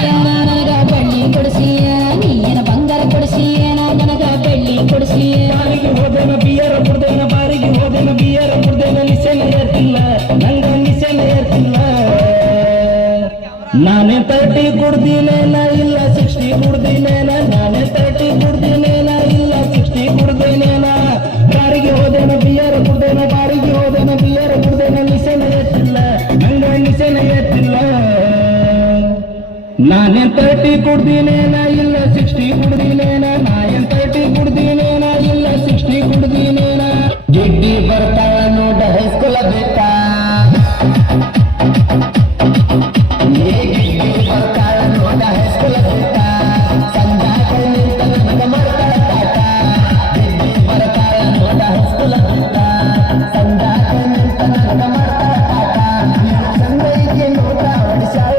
ನನಗ ಬೆಳ್ಳಿ ಕೊಡಿಸಿಯ ನೀನ ಬಂಗಾರ ಕೊಡಿಸಿಯ ನನಗ ಬೆಳ್ಳಿ ಕೊಡಿಸಿಯ ಬಾರಿಗೆ ಹೋದೇನ ಬಿಯರ ಕುಡ್ದೇನ ಬಾರಿಗೆ ಹೋದೇನ ಬಿಯರ ಕುಡ್ದೇನ ನಿಸೆನ ಏರ್ತಿಲ್ಲ ನಂಗ ನಿಸೆನ ಏರ್ತಿಲ್ಲ ನಾನೇ 30 ಕುಡ್ದಿನೇನ ಇಲ್ಲ 60 ಕುಡ್ದಿನೇನ ನಾನೇ 30 ಕುಡ್ದಿನೇನ ಇಲ್ಲ 60 ಕುಡ್ದಿನೇನ ಬಾರಿಗೆ ಹೋದೇನ ಬಿಯರ ಕುಡ್ದೇನ ಬಾರಿಗೆ ಹೋದೇನ ಬಿಯರ ಕುಡ್ದೇನ ನಿಸೆನ ಏರ್ತಿಲ್ಲ ನಂಗ ನಿಸೆನ ಏರ್ತಿಲ್ಲ ನಾನೇ 30 ಕುಡ್ದಿನೇನ ಇಲ್ಲ 60 ಕುಡ್ದಿನೇನ ನಾನೇ 30 ಕುಡ್ದಿನೇನ ಇಲ್ಲ 60 ಕುಡ್ದಿನೇನ ಗಿಡ್ಡಿ ಬರ್ತಾಳ ನೋಡ ಹೈಸ್ಕೂಲ ಬೇಕಾ ಗಿಡ್ಡಿ ಬರ್ತಾಳ ನೋಡ ಹೈಸ್ಕೂಲ ಬೇಕಾ ಸಂಜಾಕಲ್ ನಿಂತ ನನಗ ಮಾಡ್ತಾಳ ಕಾಟ ಗಿಡ್ಡಿ ಬರ್ತಾಳ ನೋಡ ಹೈಸ್ಕೂಲ ಬೇಕಾ ಸಂಜಾಕಲ್ ನಿಂತ ನನಗ ಮಾಡ್ತಾಳ ಕಾಟ ಸಂಗೈಗೆ ನೋಟ ಹೊಡಿಸಾಳ